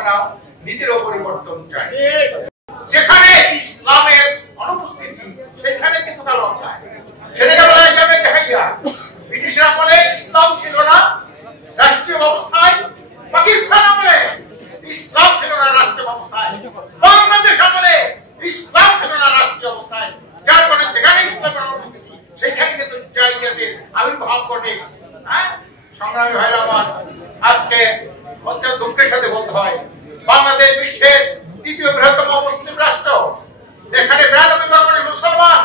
হবে না, নীতিরও পরিবর্তন চাই। যেখানে ইসলামের অনুপস্থিতি সেখানে কিন্তু কালো অধ্যায়। সেটাকে বলা যাবে জাহিলিয়া। ব্রিটিশের আমলে ইসলাম ছিল না রাষ্ট্রীয় ব্যবস্থায়, পাকিস্তান আমলে ইসলাম ছিল না রাষ্ট্রীয় ব্যবস্থায়, বাংলাদেশ আমলে ইসলাম ছিল না রাষ্ট্রীয় অবস্থায়। যার কারণে যেখানে ইসলামের অনুপস্থিতি সেখানে কিন্তু জাহিলিয়াতের আবির্ভাব ঘটে। সংগ্রামী ভাইরা আমার, আজকে অত্যন্ত দুঃখের সাথে বলতে হয় বাংলাদেশ বিশ্বের তৃতীয় বৃহত্তম মুসলিম রাষ্ট্র। এখানে 92% মুসলমান,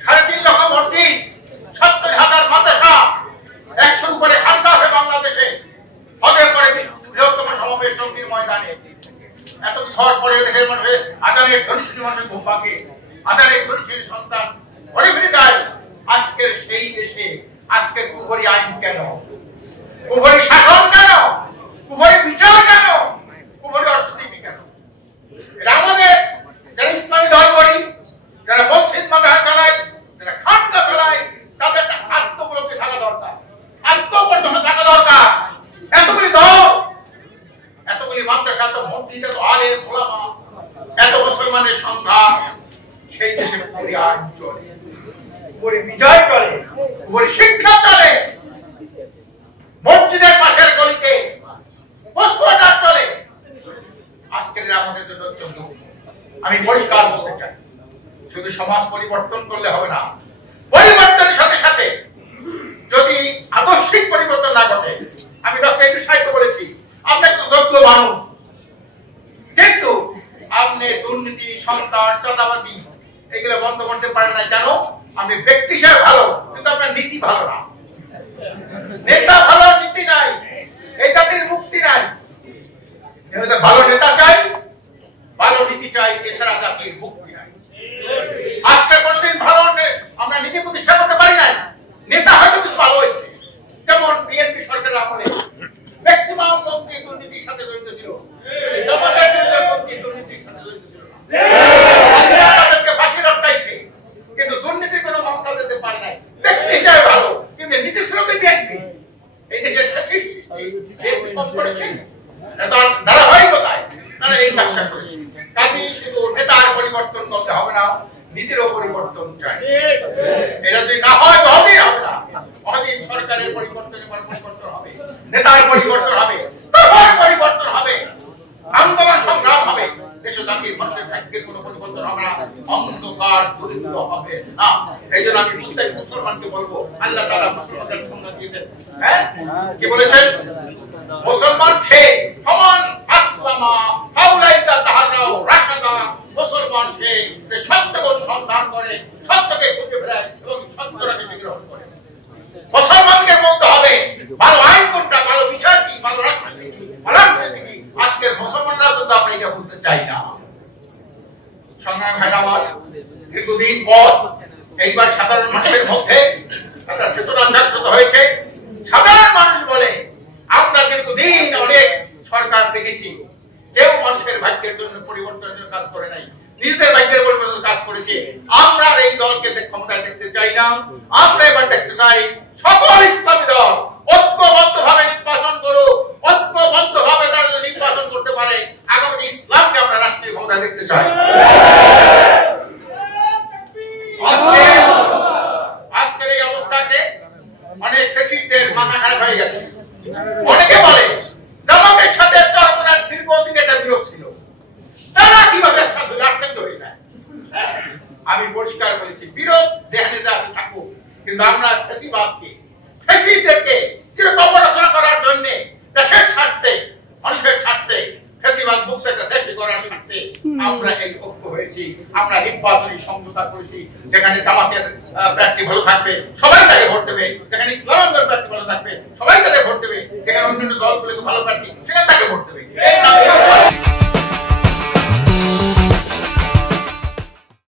3.5 লক্ষ মসজিদ, 70,000 মাদ্রাসা, 100 উপরে খানকা আছে বাংলাদেশে। হজের পরে বৃহত্তম সমাবেশ টঙ্গীর ময়দানে। এত কিছু হওয়ার পরে দেশের মানুষের আজানের ধ্বনি শুনে মানুষের ঘুম ভাঙে, আজানের ধ্বনি শুনে সন্তান ঘরে ফিরে যায়। আজকের সেই দেশে আজকের কুফরি আইন কেন, কুফরি শাসন কেন, কুফরি বিচার কেন, কুফরি অর্থনীতি কেন? এটা আমাদের যারা ইসলামী দল করি, যারা মসজিদ মাদ্রাসা চালায়, যারা খানকা চালায়, তাদের একটা আত্মবলব্ধি থাকা দরকার, আত্মপর্যন্ত থাকা দরকার। এতগুলি দল, এতগুলি মাদ্রাসা, এত মসজিদ, এত আলেম ওলামা, এত মুসলমানের সংখ্যা, সেই দেশে কুফরি আইন চলে, কুফরি বিচার চলে, কুফরি শিক্ষা চলে। মসজিদের পাশের গলিতে পোস্টার চলে। আজকের আমাদের জন্য অত্যন্ত আমি পরিষ্কার বলতে চাই, শুধু সমাজ পরিবর্তন করলে হবে না, পরিবর্তনের সাথে সাথে যদি আদর্শিক পরিবর্তন না ঘটে। আমি ডক্টর ইউনূস সাহেবকে বলেছি, আপনি একটু যোগ্য মানুষ, কিন্তু আপনি দুর্নীতি, সন্ত্রাস, চাঁদাবাজি এগুলো বন্ধ করতে পারেন না। কেন? আপনি ব্যক্তি হিসেবে ভালো, কিন্তু আপনার নীতি ভালো না। নেতা ভালো, নীতি নাই, এই জাতির মুক্তি নাই। ভালো নেতা চাই, ভালো নীতি চাই, এছাড়া জাতির মুক্তি নাই। আজকে কোনদিন ভালো আমরা নীতি প্রতিষ্ঠা করতে পারি নাই। নেতা হয়তো কিছু ভালো হয়েছে, যেমন বিএনপি সরকারের আমলে ম্যাক্সিমাম মন্ত্রী দুর্নীতির সাথে জড়িত ছিল, দুর্নীতির সাথে জড়িত ছিল, তাদেরকে ফাঁসি লটকাইছে, কিন্তু দুর্নীতির কোনো মামলা দিতে পারে নাই। ব্যক্তি হিসেবে ভালো, কিন্তু নীতি ছিল বিএনপি। এই দেশের ধারাবাহিকতায় তারা এই কাজটা করেছে। কাজেই শুধু নেতার পরিবর্তন করতে হবে না, নীতিরও পরিবর্তন চাই। এটা যদি না হয় তবেই হবে না। অনেক সরকারের পরিবর্তনের পরিবর্তন হবে, নেতার পরিবর্তন হবে, তখন পরিবর্তন হবে, আন্দোলন সংগ্রাম হবে। দেশ জাতির মানুষের ভাগ্যের কোনো পরিবর্তন হবে না, অন্ধকার দূরীভূত হবে না। এই জন্য আমি প্রত্যেক মুসলমানকে বলবো, আল্লাহ তাআলা মুসলমানদের সুন্নাত দিয়েছেন। কি বলেছেন? মুসলমান সে ফমান আসলামা ফাউলাইকা তাহারাও রাশাদা। মুসলমান সে যে সত্যকে অনুসন্ধান করে, সত্যকে খুঁজে বেড়ায় এবং সত্যটাকে গ্রহণ করে। মুসলমানকে বলতে হবে ভালো আইন কোনটা, ভালো বিচার কি, ভালো রাষ্ট্রনীতি কি, ভালো অর্থনীতি কি। আজকের মুসলমানরা কিন্তু আমরা এটা বুঝতে চাই না। সংগ্রাম ভাইরা আমার, দীর্ঘদিন পর এইবার সাধারণ মানুষের মধ্যে একটা চেতনা জাগ্রত হয়েছে। সাধারণ মানুষ বলে, আমরা দীর্ঘদিন অনেক সরকার দেখেছি, কেউ মানুষের ভাগ্যের জন্য পরিবর্তনের জন্য কাজ করে নাই, নিজেদের ভাগ্যের পরিবর্তনের কাজ করেছে। আমরা এই দলকে ক্ষমতায় দেখতে চাই না। আমরা এবার দেখতে চাই সকল ইসলামী দল ঐক্যবদ্ধ ভাবে নির্বাচন করুক, ঐক্যবদ্ধ ভাবে তারা যদি নির্বাচন করতে পারে, আগামী ইসলামকে আমরা রাষ্ট্রীয় ক্ষমতায় দেখতে চাই। আজকের এই অবস্থাকে অনেক ফ্যাসিস্টদের মাথা খারাপ হয়ে গেছে। অনেকে বলে জামাতের সাথে চরমনার দীর্ঘদিন একটা বিরোধ ছিল, তারা কিভাবে একসাথে রাষ্ট্রায়ত্ত হয়ে যায়। আমি পরিষ্কার বলেছি, বিরোধ দেখানে যা আছে থাকুক, কিন্তু আমরা ফ্যাসিবাদকে, ফ্যাসিস্টদেরকে চিরকবরচনা করার জন্য, দেশের স্বার্থে, মানুষের স্বার্থে, ফ্যাসিবাদ মুক্ত একটা দেশ করার স্বার্থে আমরা এই ঐক্য হয়েছি। আমরা নির্বাচনী সমঝোতা করেছি, যেখানে জামাতের প্রার্থী ভালো থাকবে সবাই তাকে ভোট দেবে, যেখানে ইসলামের প্রার্থী ভালো থাকবে সবাই তাদের ভোট দেবে, যেখানে অন্যান্য দলগুলোকে ভালো প্রার্থী